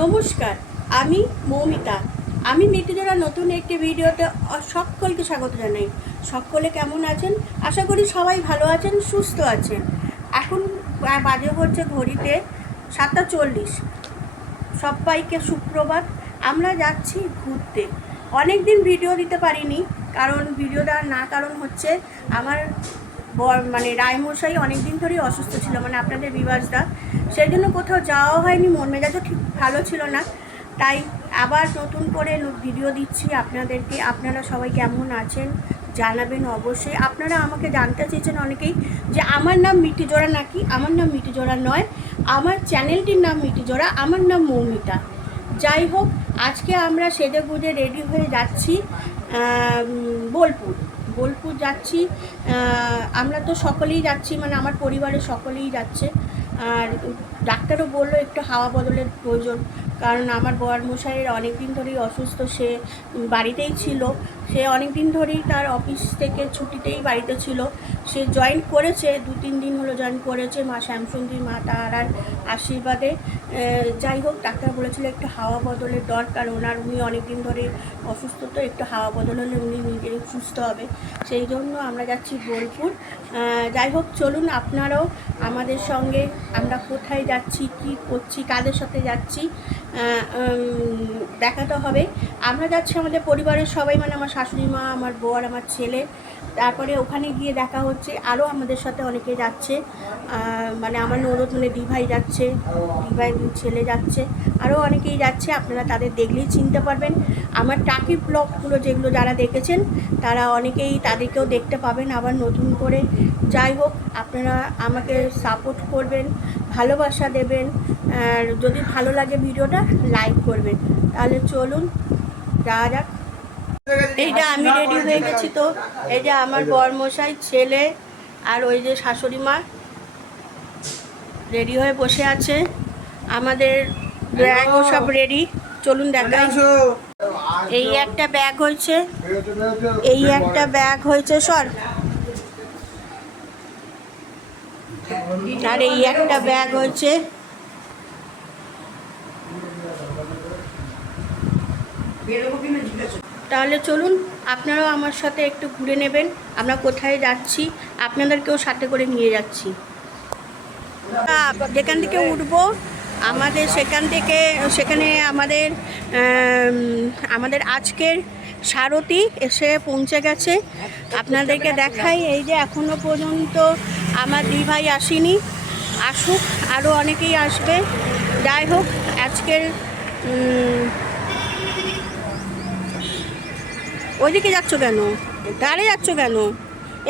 নমস্কার, আমি মৌমিতা। আমি মৃত্যুজোড়া নতুন একটি ভিডিওতে সকলকে স্বাগত জানাই। সকলে কেমন আছেন? আশা করি সবাই ভালো আছেন, সুস্থ আছেন। এখন বাজে হচ্ছে ঘড়িতে 7:40। সবাইকে সুপ্রভাত। আমরা যাচ্ছি ঘুরতে। অনেক দিন ভিডিও দিতে পারিনি, কারণ ভিডিও দেওয়ার না কারণ হচ্ছে আমার রায়মশাই অনেক দিন ধরেই অসুস্থ ছিল, আপনাদের বিবাসদা। সেই জন্য কোথাও যাওয়া হয়নি, মন মেজাজও ঠিক ভালো ছিল না। তাই আবার নতুন করে ভিডিও দিচ্ছি আপনাদেরকে। আপনারা সবাই কেমন আছেন জানাবেন অবশ্যই। আপনারা আমাকে জানতে চেয়েছেন অনেকেই যে আমার নাম মৃত্যুজোড়া নাকি। আমার নাম মৃত্যুজোড়া নয়, আমার চ্যানেলটির নাম মৃত্যুজোড়া, আমার নাম মৌমিতা। যাই হোক, আজকে আমরা সেজে গুজে রেডি হয়ে যাচ্ছি বোলপুর যাচ্ছি। আমরা তো সকলেই যাচ্ছি, আমার পরিবারের সকলেই যাচ্ছে। আর ডাক্তারও বললো একটু হাওয়া বদলের প্রয়োজন, কারণ আমার বরমশাইয়ের অনেক দিন ধরেই অসুস্থ। সে বাড়িতেই ছিল, সে অনেক দিন ধরেই তার অফিস থেকে ছুটিতেই বাড়িতে ছিল। সে জয়েন করেছে, 2-3 দিন হলো জয়েন করেছে মা শ্যামসুন্দরী মা তারার আশীর্বাদে। যাই হোক, ডাক্তার বলেছিল একটু হাওয়া বদলের দরকার ওনার। উনি অনেক দিন ধরে অসুস্থ, তো একটু হাওয়া বদল হলে উনি নিজে সুস্থ হবে। সেই জন্য আমরা যাচ্ছি বোলপুর। যাই হোক, চলুন আপনারাও আমাদের সঙ্গে। আমরা কোথায় যাচ্ছি, কি করছি, কাদের সাথে যাচ্ছি দেখাতে হবে। আমরা যাচ্ছি আমাদের পরিবারের সবাই, আমার শাশুড়ি মা, আমার বর, আমার ছেলে। তারপরে ওখানে গিয়ে দেখা হচ্ছে আরও আমাদের সাথে অনেকে যাচ্ছে। আমার ননদ দিভাই যাচ্ছে, দিভাই ছেলে যাচ্ছে, আরও অনেকেই যাচ্ছে। আপনারা তাদের দেখলেই চিনতে পারবেন। আমার টাকি ব্লগগুলো যেগুলো যারা দেখেছেন তারা অনেকেই তাদেরকেও দেখতে পাবেন আবার নতুন করে। যাই হোক, আপনারা আমাকে সাপোর্ট করবেন, ভালোবাসা দেবেন। আর যদি ভালো লাগে ভিডিওটা লাইক করবেন। তাহলে চলুন যাওয়া যাক। এই যে আমি রেডি হয়ে গেছি, তো এই যে আমার বরমশাই, ছেলে আর ওই যে শাশুড়ি মা রেডি হয়ে বসে আছে। আমাদের ব্যাগও সব রেডি, চলুন দেখাই। এই একটা ব্যাগ হয়েছে, এই একটা ব্যাগ হয়েছে সর, আর এই একটা ব্যাগ হয়েছে। তাহলে চলুন, আপনারাও আমার সাথে একটু ঘুরে নেবেন। আমরা কোথায় যাচ্ছি আপনাদেরকেও সাথে করে নিয়ে যাচ্ছি। যেখান থেকে উঠবো আমাদের সেখানে আমাদের আজকের সারথি এসে পৌঁছে গেছে। আপনাদেরকে দেখাই, এই যে এখনও পর্যন্ত আমার দিভাই আসেনি, আসুক, আরও অনেকেই আসবে। যাই হোক, আজকের ওইদিকে যাচ্ছ কেন, দাঁড়িয়ে যাচ্ছ কেন,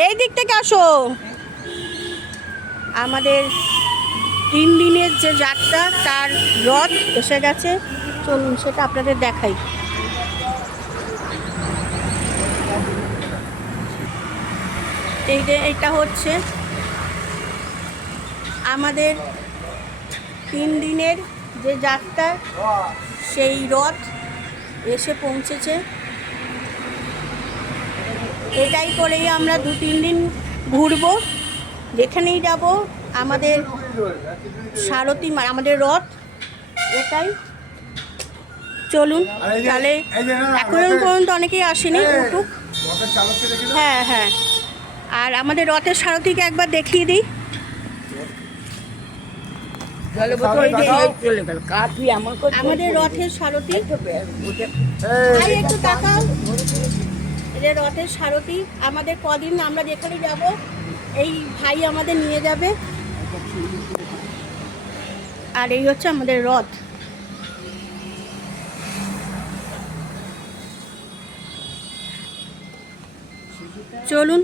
এই দিক থেকে আসো। আমাদের 3 দিনের যে যাত্রা তার রথ এসে গেছে, চলুন সেটা আপনাদের দেখাই। এই যে এটা হচ্ছে আমাদের 3 দিনের যে যাত্রা, সেই রথ এসে পৌঁছেছে। এটাই করেই আমরা 2-3 দিন ঘুরবো, যেখানেই যাব। আমাদের সারথি আমাদের রথ এটাই। চলুন তাহলে, এখন পর্যন্ত অনেকেই আসেনি, উঠুক। হ্যাঁ হ্যাঁ, আর আমাদের রথের সারথিকে একবার দেখিয়ে দিই। আমাদের রথের সারথি একটু তাকাও। এটা রথের সারথি আমাদের। কদিন আমরা যেখানে যাব এই ভাই আমাদের নিয়ে যাবে। আর এই হচ্ছে আমাদের রথ। চলুন,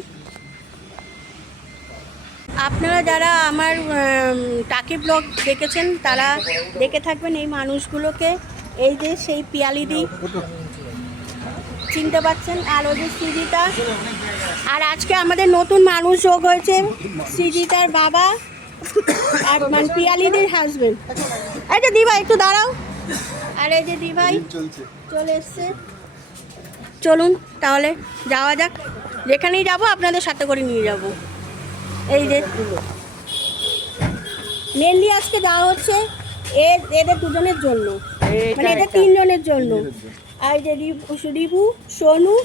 আপনারা যারা আমার টাকি ব্লগ দেখেছেন তারা দেখে থাকবেন এই মানুষগুলোকে। এই যে সেই পিয়ালিদি, চিনতে পারছেন, আর ওই যে সৃজিতা। আর আজকে আমাদের নতুন মানুষ যোগ হয়েছে, সৃজিতার বাবা আর পিয়ালিদির হাজবেন্ড। এই যে দিভাই একটু দাঁড়াও। আর এই যে দিভাই চলে এসছে। চলুন তাহলে যাওয়া যাক, যেখানেই যাব আপনাদের সাথে করে নিয়ে যাব। এই যে মেনলি আজকে যাওয়া হচ্ছে এদের দুজনের জন্য, মানে এদের তিনজনের জন্য। আর এই যে রিভু, সোনু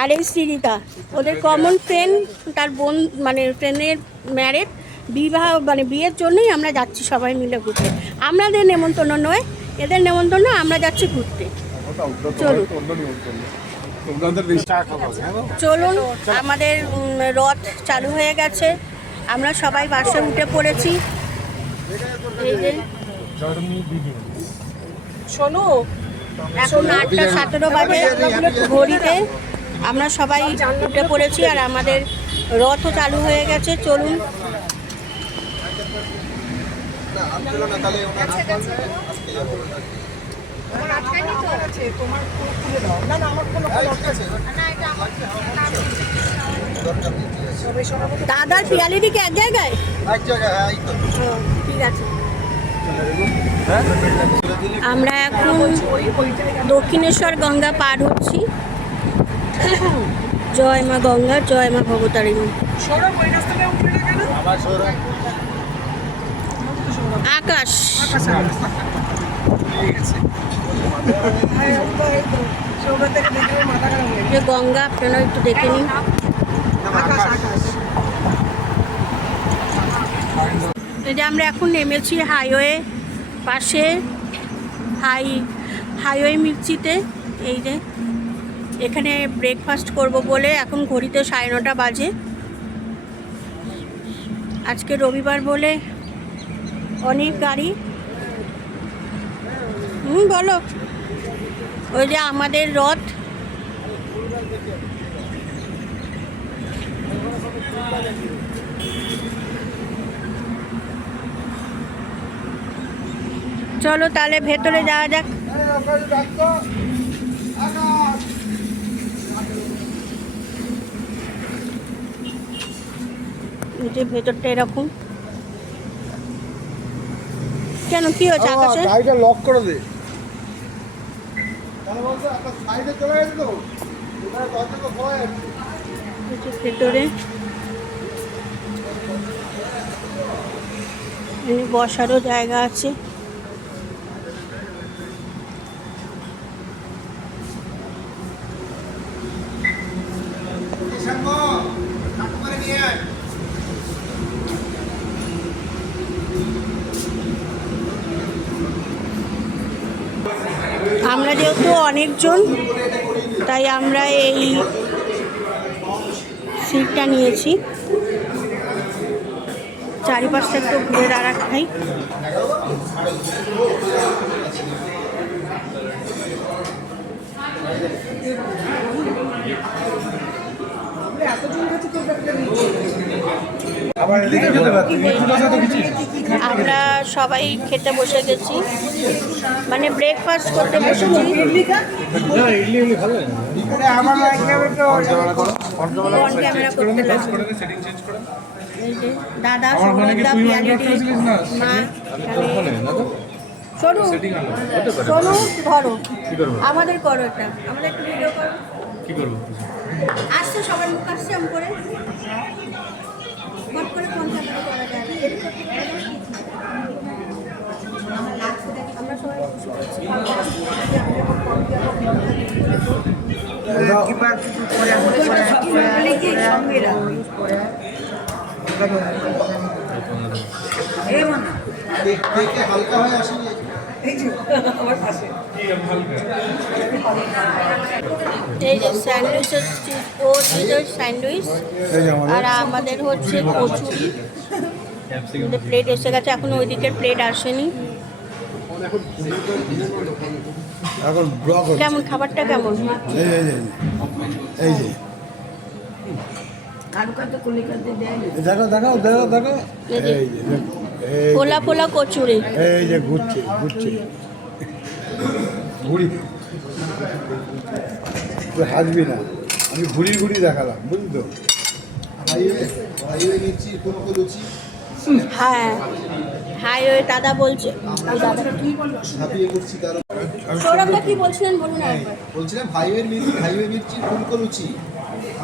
আর এই শ্রীরিতা, ওদের কমন ফ্রেন্ড, তার বোন মানে ফ্রেন্ডের ম্যারেজ বিবাহ মানে বিয়ের জন্যই আমরা যাচ্ছি সবাই মিলে ঘুরতে। আমাদের নেমন্তন্ন নয়, এদের নেমন্তন্ন, আমরা যাচ্ছি ঘুরতে। চলুন চলুন, আমাদের রথ চালু হয়ে গেছে, আমরা সবাই বাসে উঠে পড়েছি। এই যে শোনো, এখন 8:17 বাজে ঘড়িতে, আমরা সবাই উঠে পড়েছি আর আমাদের রথও চালু হয়ে গেছে। চলুন দাদার পিয়ালি দিকে এক জায়গায়, ঠিক আছে। আমরা এখন দক্ষিণেশ্বর গঙ্গা পার হচ্ছি। জয় মা গঙ্গা, জয় মা ভবতারিণী। আকাশ, যে গঙ্গা আপনারা একটু দেখে নিন। এই যে আমরা এখন নেমেছি হাইওয়ে পাশে, হাইওয়ে মির্চিতে। এই যে এখানে ব্রেকফাস্ট করব বলে এখন ঘড়িতে 9:30 বাজে। আজকে রবিবার বলে অনেক গাড়ি। বলো, ওই যে আমাদের রথ, চলো তাহলে ভেতরে যাওয়া যাক। যে ভেতরটা এরকম, কেন কি হচ্ছে? আকাশে গাড়িটা লক করে দে, তাহলে বলছে আপনার সাইডে চলে গেছে তো, ওখানে দরজা তো খোলা আছে। ভেতরে বসারও জায়গা আছে। আমরা যেহেতু অনেকজন, তাই আমরা এই সিটটা নিয়েছি। চারিপাশটা একটু ঘুরে দাঁড়া খাই। আমরা সবাই খেতে বসে গেছি, মানে ব্রেকফাস্ট করতে বসেছি। ক্যামেরা করতে লাগবে। এই যে দাদা, সুমিতা, পিয়ালিটি, মা, সোনু, সোনু ধরো, আমাদের করো, এটা আমাদের একটু ভিডিও করো। কি করবো? আসছে সবার মুখ আসছে, আমি করে কট করে কোন ক্যামেরা করা যায় না, এডিট করতে পারবো না। আমরা সবাই হালকা হয়ে আসে। এই যে স্যান্ডউইচ হচ্ছে, ও চিজের স্যান্ডউইচ, আর আমাদের হচ্ছে কচুরি। প্লেট এসে গেছে, এখন ওই দিকের প্লেট আসেনি। এখন ব্লক হচ্ছে। কেমন খাবারটা কেমন? এই যে দেখো দেখো দেখো দেখো, এই যে ফোলা ফোলা কচুরি, এই যে ঘুরছে ঘুরছে ঘুরি, তুই হাসবি না, আমি ঘুরি ঘুরি দেখালাম, বুঝলি তো। হ্যাঁ হাইওয়ে দাদা বলছে। সৌরভদা কি বলছিলেন বলুন একবার। বলছিলাম হাইওয়ে মির্চি ফুলকো লুচি,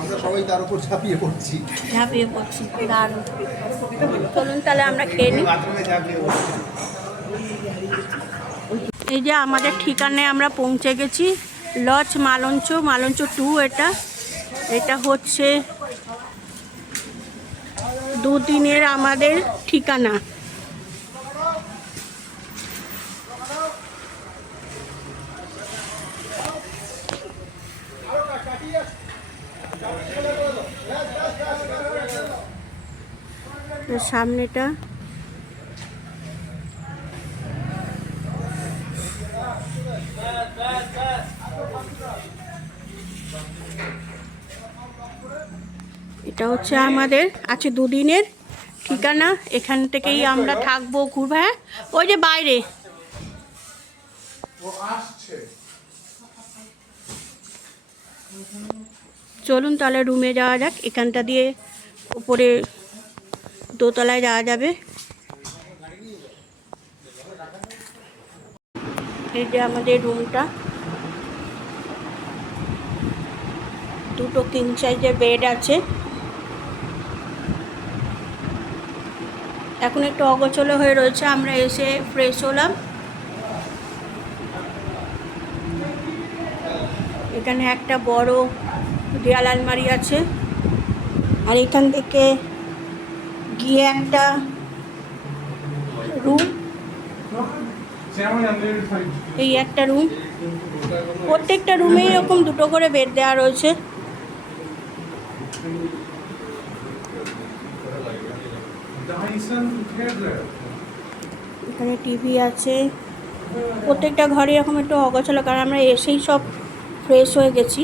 আমরা সবাই তার উপর ঝাঁপিয়ে পড়ছি। ঝাঁপিয়ে পড়ছি, দারুণ। চলুন তাহলে আমরা খেয়ে নিই। এই যে আমাদের ঠিকানায় আমরা পৌঁছে গেছি, লজ মালঞ্চ, মালঞ্চ 2। এটা হচ্ছে 2 দিনের আমাদের ঠিকানা। সামনেটা এটা হচ্ছে আমাদের আছে 2 দিনের ঠিকানা। এখান থেকেই আমরা থাকবো, ঘুরবো। হ্যাঁ, ওই যে বাইরে। চলুন তাহলে রুমে যাওয়া যাক। এখানটা দিয়ে উপরে দোতলায় যাওয়া যাবে। এই যে আমাদের রুমটা, 2টো কিং সাইজের বেড আছে। এখন একটু অগোছলো হয়ে রয়েছে, আমরা এসে ফ্রেশ হলাম। এখানে একটা বড় দেয়াল আলমারি আছে, আর এখান থেকে গিয়ে একটা রুম, এই একটা রুম। প্রত্যেকটা রুমে এরকম 2টো করে বেড দেওয়া রয়েছে। এখানে টিভি আছে। প্রত্যেকটা ঘরে এরকম একটু অগোছালো, কারণ আমরা এসেই সব ফ্রেশ হয়ে গেছি।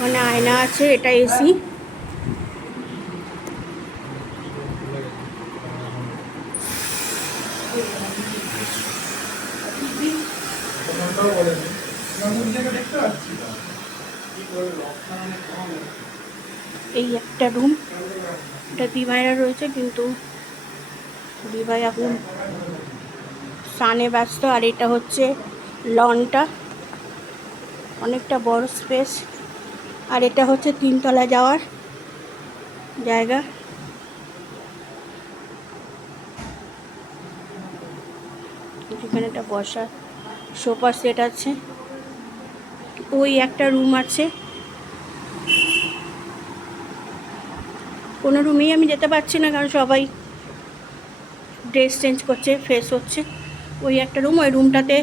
মানে আয়না আছে, এটা এসি। এই একটা রুম, এটা দিভাইরা রয়েছে, কিন্তু দিভাই এখন স্নানে ব্যস্ত। আর এটা হচ্ছে লনটা, অনেকটা বড় স্পেস। আর এটা হচ্ছে 3 তলায় যাওয়ার জায়গা। এখানে একটা বসার সোফা সেট আছে। ওই একটা রুম আছে, কোনো রুমেই আমি যেতে পারছি না, কারণ সবাই ড্রেস চেঞ্জ করছে, ফ্রেশ হচ্ছে। ওই একটা রুম, ওই রুমটাতে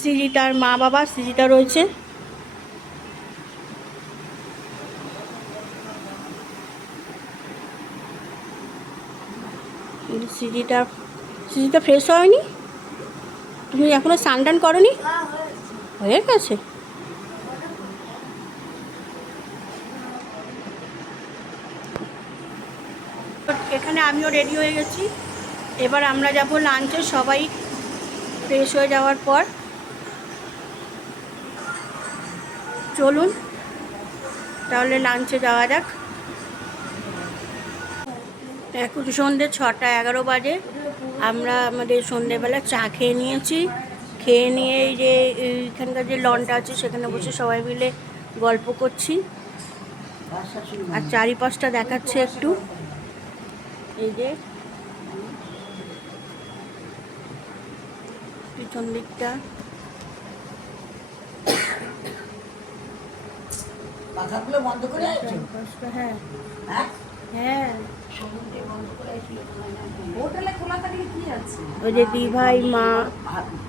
সৃজিতার মা বাবা, সৃজিতা রয়েছে। সৃজিতা ফ্রেশ হয়নি? তুমি এখনো স্নান টান করোনি? হয়ে গেছে। এখানে আমিও রেডি হয়ে গেছি। এবার আমরা যাব লাঞ্চে, সবাই ফ্রেশ হয়ে যাওয়ার পর। চলুন তাহলে লাঞ্চে যাওয়া যাক। এখন সন্ধ্যে 6:11 বাজে। আমরা আমাদের সন্ধ্যেবেলা চা খেয়ে নিয়েছি। খেয়ে নিয়ে এই যে এখানকার যে লনটা আছে সেখানে বসে সবাই মিলে গল্প করছি, আর চারিপাশটা দেখাচ্ছে একটু। এই যে পিছন দিকটা, পাখাগুলো বন্ধ করে আছো? হ্যাঁ হ্যাঁ হ্যাঁ। হোটেলে খোলা থাকলে কি আছে? ওই যে দিভাই, মা,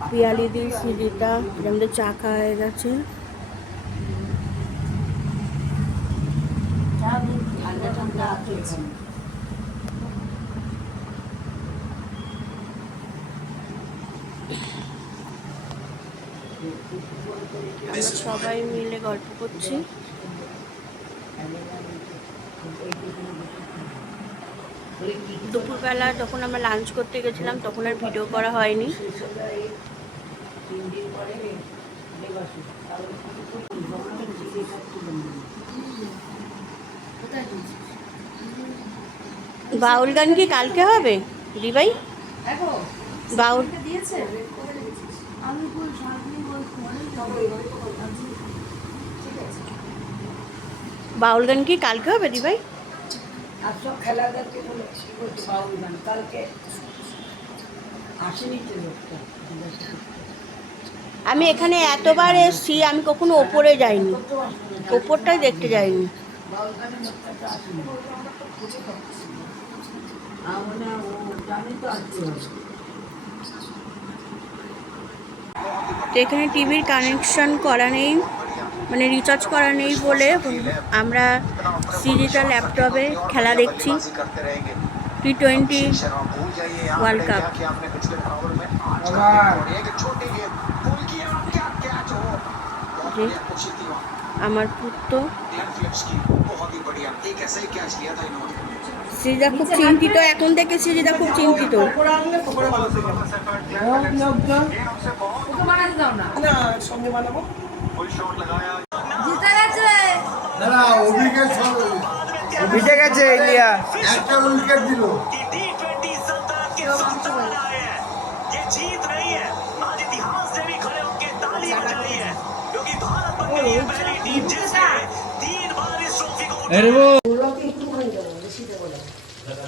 পিয়ালিদি, সৃজিতা, আমাদের চা খাওয়া হয়ে গেছে। ঠান্ডা ঠান্ডা আছে এখানে। আমরা সবাই মিলে গল্প করছি। দুপুরবেলা যখন আমরা লাঞ্চ করতে গেছিলাম তখন আর ভিডিও করা হয়নি। বাউল গান কি কালকে হবে দিভাই? বাউল বাউল গান কি কালকে হবে দিভাই? আর সব খেলাদেরকে বলেছি বাউল গান কালকে। আসেনি তো লোকটা। আমি এখানে এতবার এসেছি, আমি কখনো ওপরে যাইনি, ওপরটাই দেখতে যাইনি। বাবুখানের লোকটা তো আসেনি। আমরা ও জানি তো আসতে হবে। তো এখানে টিভির কানেকশন করা নেই, মানে রিচার্জ করা নেই বলে আমরা সিরিজটা ল্যাপটপে খেলা দেখছি, T20 ওয়ার্ল্ড কাপ। যে আমার পুত্র সিরিজা খুব চিন্তিত, এখন থেকে সিরিজা খুব চিন্তিত। না না উইকেট জিতে গেছে ইন্ডিয়া। একটা উইকেট দিল।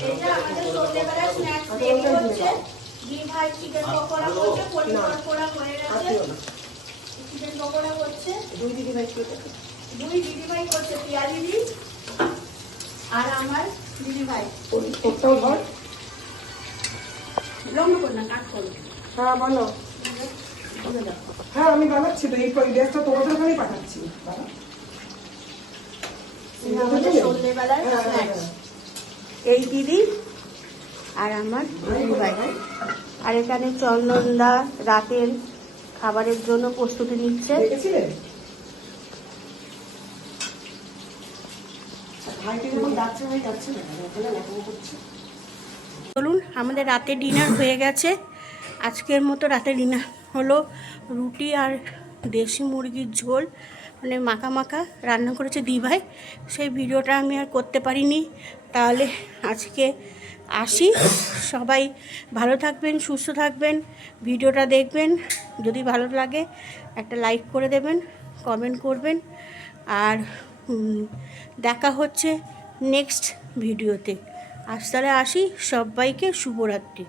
এটা আমাদের সন্ধ্যেবেলা স্ন্যাক্স রেডি হচ্ছে। দুই ভাই চিকেন পকোড়া করছে, পনির পকোড়া হয়ে গেছে, চিকেন পকোড়া করছে। দুই দিদিভাই করছে, পিয়া দিদি আর আমার দিদিভাই। লম্বা কর না, কাট করো। হ্যাঁ বলো। হ্যাঁ আমি বানাচ্ছি তো, এই গ্যাসটা তোমাদের ওখানেই পাঠাচ্ছি। আমাদের সন্ধ্যেবেলার স্ন্যাক্স এই দিদি আর আমার দিদিভাই। আর এখানে চন্দনদা রাতের খাবারের জন্য প্রস্তুতি নিচ্ছে। দেখেছিলে ভাইটি যখন যাচ্ছে হয়ে যাচ্ছে না, ওখানে লেখাপড়া করছে। চলুন, আমাদের রাতে ডিনার হয়ে গেছে। আজকের মতো রাতে ডিনার হলো রুটি আর দেশি মুরগির ঝোল, মানে মাখা মাখা রান্না করেছে দিভাই। সেই ভিডিওটা আমি আর করতে পারিনি। তাহলে আজকে আসি, সবাই ভালো থাকবেন, সুস্থ থাকবেন, ভিডিওটা দেখবেন। যদি ভালো লাগে একটা লাইক করে দেবেন, কমেন্ট করবেন। আর দেখা হচ্ছে নেক্সট ভিডিওতে। আজ তাহলে আসি, সবাইকে শুভরাত্রি।